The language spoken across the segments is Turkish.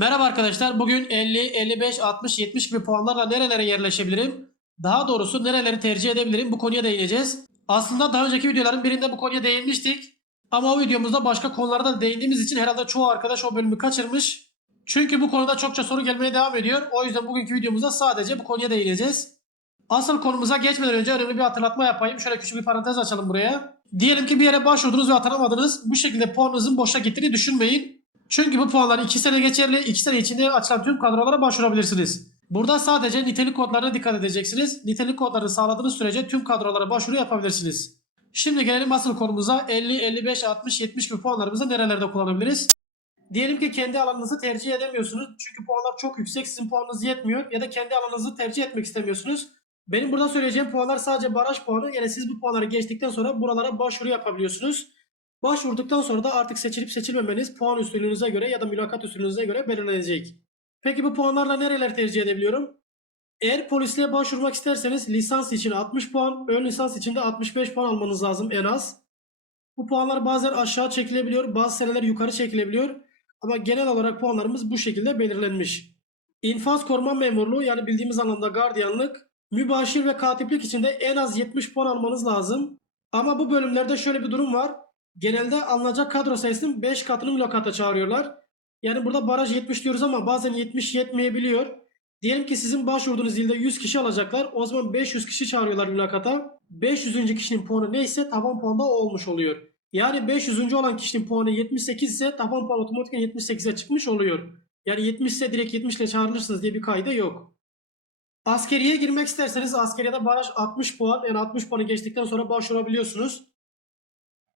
Merhaba arkadaşlar. Bugün 50, 55, 60, 70 gibi puanlarla nerelere yerleşebilirim? Daha doğrusu nereleri tercih edebilirim? Bu konuya değineceğiz. Aslında daha önceki videoların birinde bu konuya değinmiştik. Ama o videomuzda başka konulara da değindiğimiz için herhalde çoğu arkadaş o bölümü kaçırmış. Çünkü bu konuda çokça soru gelmeye devam ediyor. O yüzden bugünkü videomuzda sadece bu konuya değineceğiz. Asıl konumuza geçmeden önce önemli bir hatırlatma yapayım. Şöyle küçük bir parantez açalım buraya. Diyelim ki bir yere başvurdunuz ve atanamadınız. Bu şekilde puanınızın boşa gittiğini düşünmeyin. Çünkü bu puanlar 2 sene geçerli. 2 sene içinde açılan tüm kadrolara başvurabilirsiniz. Burada sadece nitelik kodlarına dikkat edeceksiniz. Nitelik kodlarını sağladığınız sürece tüm kadrolara başvuru yapabilirsiniz. Şimdi gelelim asıl konumuza 50, 55, 60, 70 gibi puanlarımızı nerelerde kullanabiliriz? Diyelim ki kendi alanınızı tercih edemiyorsunuz. Çünkü puanlar çok yüksek. Sizin puanınız yetmiyor. Ya da kendi alanınızı tercih etmek istemiyorsunuz. Benim burada söyleyeceğim puanlar sadece baraj puanı. Yani siz bu puanları geçtikten sonra buralara başvuru yapabiliyorsunuz. Başvurduktan sonra da artık seçilip seçilmemeniz puan üstünlüğünüze göre ya da mülakat üstünlüğünüze göre belirlenecek. Peki bu puanlarla nereler tercih edebiliyorum? Eğer polisliğe başvurmak isterseniz lisans için 60 puan, ön lisans için de 65 puan almanız lazım en az. Bu puanlar bazen aşağı çekilebiliyor, bazı seneler yukarı çekilebiliyor. Ama genel olarak puanlarımız bu şekilde belirlenmiş. İnfaz koruma memurluğu yani bildiğimiz anlamda gardiyanlık, mübaşir ve katiplik için de en az 70 puan almanız lazım. Ama bu bölümlerde şöyle bir durum var. Genelde alınacak kadro sayısının 5 katını mülakata çağırıyorlar. Yani burada baraj 70 diyoruz ama bazen 70 yetmeyebiliyor. Diyelim ki sizin başvurduğunuz ilde 100 kişi alacaklar. O zaman 500 kişi çağırıyorlar mülakata. 500. kişinin puanı neyse taban puanda o olmuş oluyor. Yani 500. olan kişinin puanı 78 ise taban puan otomatikman 78'e çıkmış oluyor. Yani 70 ise direkt 70 ile çağrılırsınız diye bir kayda yok. Askeriye girmek isterseniz askeriyede baraj 60 puan yani 60 puanı geçtikten sonra başvurabiliyorsunuz.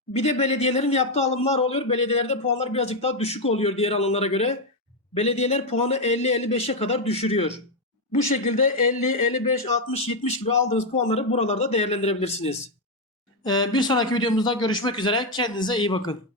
Bir de belediyelerin yaptığı alımlar oluyor. Belediyelerde puanlar birazcık daha düşük oluyor diğer alanlara göre. Belediyeler puanı 50-55'e kadar düşürüyor. Bu şekilde 50, 55, 60, 70 gibi aldığınız puanları buralarda değerlendirebilirsiniz. Ee, bir sonraki videomuzda görüşmek üzere. Kendinize iyi bakın.